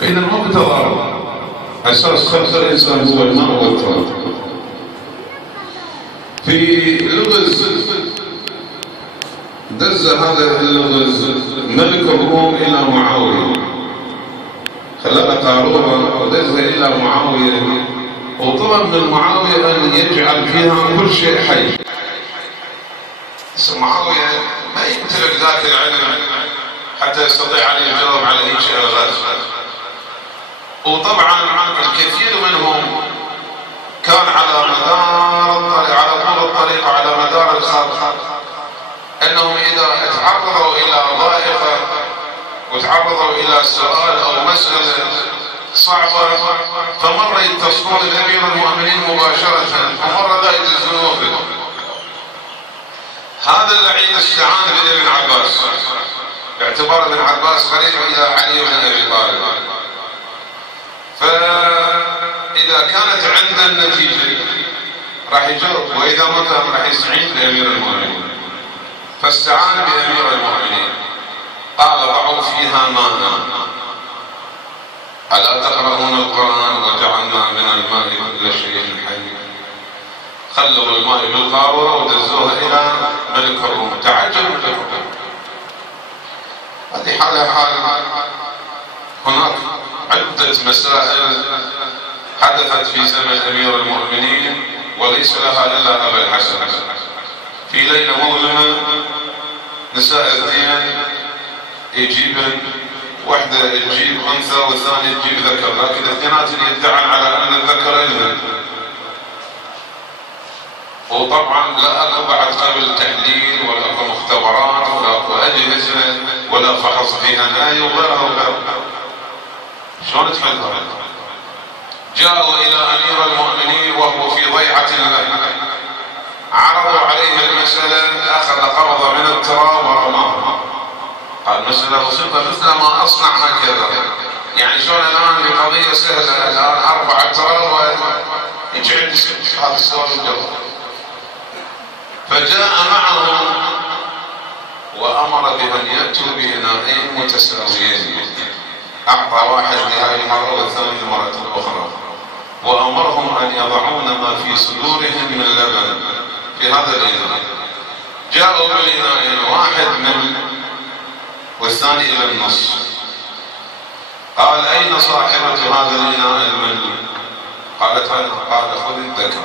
فإذا المقتضى أساس خلق الإنسان هو الماء والتراب. في لغز دز هذا اللغز ملك الروم إلى معاوية، خلق قارورة ودز إلى معاوية وطلب من معاوية أن يجعل فيها كل شيء حي. بس معاوية ما يمتلك ذاك العلم حتى يستطيع أن يجاوب على أي شيء الغاز. وطبعا الكثير منهم كان على طول الطريق وعلى مدار الخلق انهم اذا تعرضوا الى ضائقه وتعرضوا الى سؤال او مساله صعبه فمره يتصلون بامير المؤمنين مباشره ومره لا يدزون به. هذا اللعين استعان بابن عباس باعتبار ابن عباس قريب الى علي بن ابي طالب، فإذا كانت عنده النتيجة راح يجاوب، وإذا ما كان راح يستعين بأمير المؤمنين. فاستعان بأمير المؤمنين قال ضعوا فيها ماء ألا تقرؤون القرآن وجعلنا من الماء كل شيء حي. خلوا الماء بالقارورة ودزوها إلى ملك الروم. تعجب ملك الروم. هذه حال هناك عدة مسائل حدثت في زمن أمير المؤمنين وليس لها إلا أبا الحسن. في ليلة مظلمة نساء اثنين يجيبن، واحدة تجيب أنثى والثانية تجيب ذكر، لكن الاثنينات يدعن على أن الذكر إلهن. وطبعا لا أكو بعد قبل تحليل ولا أكو مختبرات ولا أكو أجهزة ولا فحص فيها ناي وغيرها وغيرها. شلون تحلها؟ جاءوا إلى أمير المؤمنين وهو في ضيعة له، عرضوا عليه المسألة، أخذ قبضة من التراب ورماها. قال المسألة بسيطة مثل ما أصنع هكذا. يعني شلون الآن القضية سهلة، الآن أربع التراب ويجي عندي هذا السؤال الجواب. فجاء معهم وأمر بأن يأتوا بإناءين متساويين، أعطى واحد لهذه المرأة والثاني للمرأة الأخرى، وأمرهم أن يضعون ما في صدورهم من لبن في هذا الإناء. جاءوا بالإناءين، واحد من والثاني إلى النص. قال أين صاحبة هذا الإناء الملء؟ قالت قال خذ الذكر.